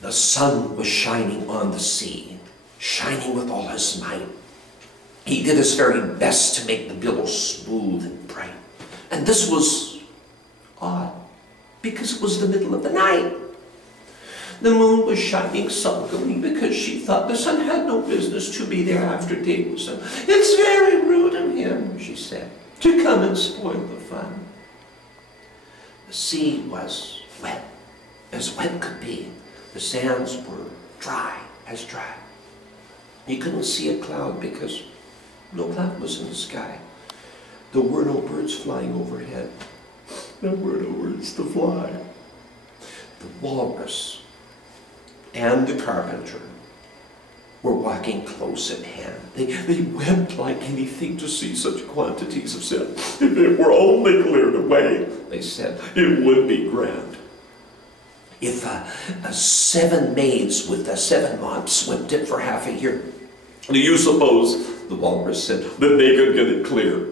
The sun was shining on the sea, shining with all his might. He did his very best to make the billows smooth and bright. And this was odd, because it was the middle of the night. The moon was shining sulkily because she thought the sun had no business to be there after day was done. "It's very rude of him," she said, "to come and spoil the fun." The sea was wet as wet could be. The sands were dry as dry. You couldn't see a cloud because no cloud was in the sky. There were no birds flying overhead. There were no birds to fly. The walrus and the carpenter were walking close at hand. They wept like anything to see such quantities of sin. "If it were only cleared away," they said, "it would be grand." If 7 maids with 7 mops swept it for half a year, do you suppose, the walrus said, that they could get it clear?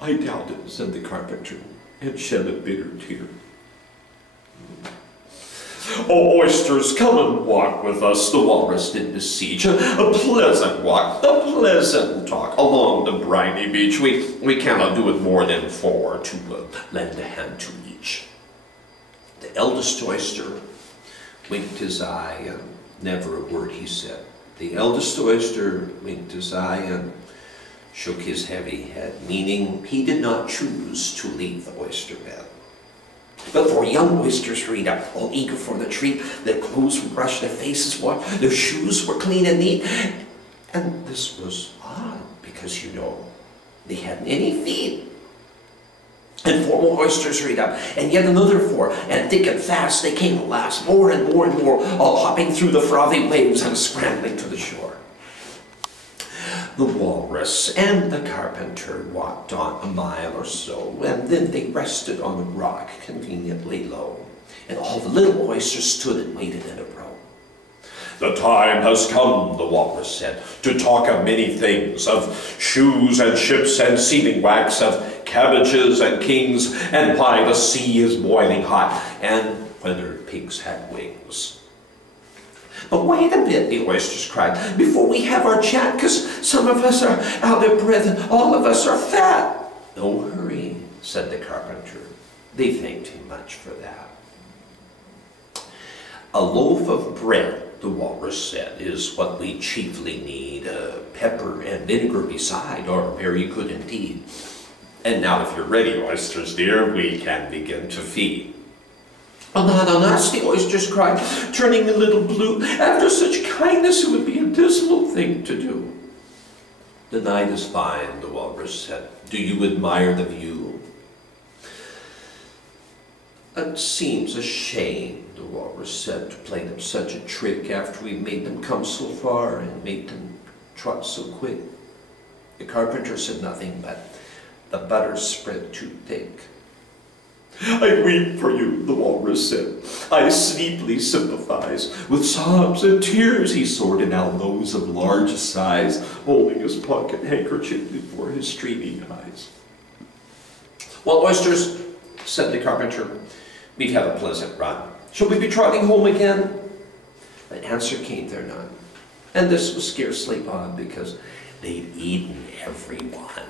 "I doubt it," said the carpenter, and shed a bitter tear. "Oh, oysters, come and walk with us," the walrus did beseech. A pleasant walk, a pleasant talk along the briny beach. We cannot do it more than 4 to lend a hand to each. The eldest oyster winked his eye, and never a word he said. The eldest oyster winked his eye and shook his heavy head, meaning he did not choose to leave the oyster bed. But 4 young oysters hurried up, all eager for the treat. Their clothes were brushed, their faces washed, their shoes were clean and neat. And this was odd, because, you know, they hadn't any feet. And 4 more oysters hurried up, and yet another 4, and thick and fast they came at last, more and more and more, all hopping through the frothy waves and scrambling to the shore. The walrus and the carpenter walked on a mile or so, and then they rested on a rock conveniently low, and all the little oysters stood and waited in a row. "The time has come," the walrus said, "to talk of many things, of shoes and ships and sealing wax, of cabbages and kings, and why the sea is boiling hot, and whether pigs had wings." "But wait a bit," the oysters cried, "before we have our chat, because some of us are out of breath and all of us are fat." "No hurry," said the carpenter. They thanked him much for that. "A loaf of bread," the walrus said, "is what we chiefly need. Pepper and vinegar beside are very good indeed. And now, if you're ready, oysters dear, we can begin to feed." "Oh, not on us," the oysters cried, turning a little blue. "After such kindness, it would be a dismal thing to do." "The night is fine," the walrus said. "Do you admire the view?" "It seems a shame," the walrus said, "to play them such a trick after we made them come so far and made them trot so quick." The carpenter said nothing, but the butter spread too thick. "I weep for you," the walrus said. "I deeply sympathize. With sobs and tears he sorted out those of large size, holding his pocket handkerchief before his streaming eyes." "Well, oysters," said the carpenter, "we've had a pleasant run. Shall we be trotting home again?" An answer came there none. And this was scarcely odd, because they'd eaten every one.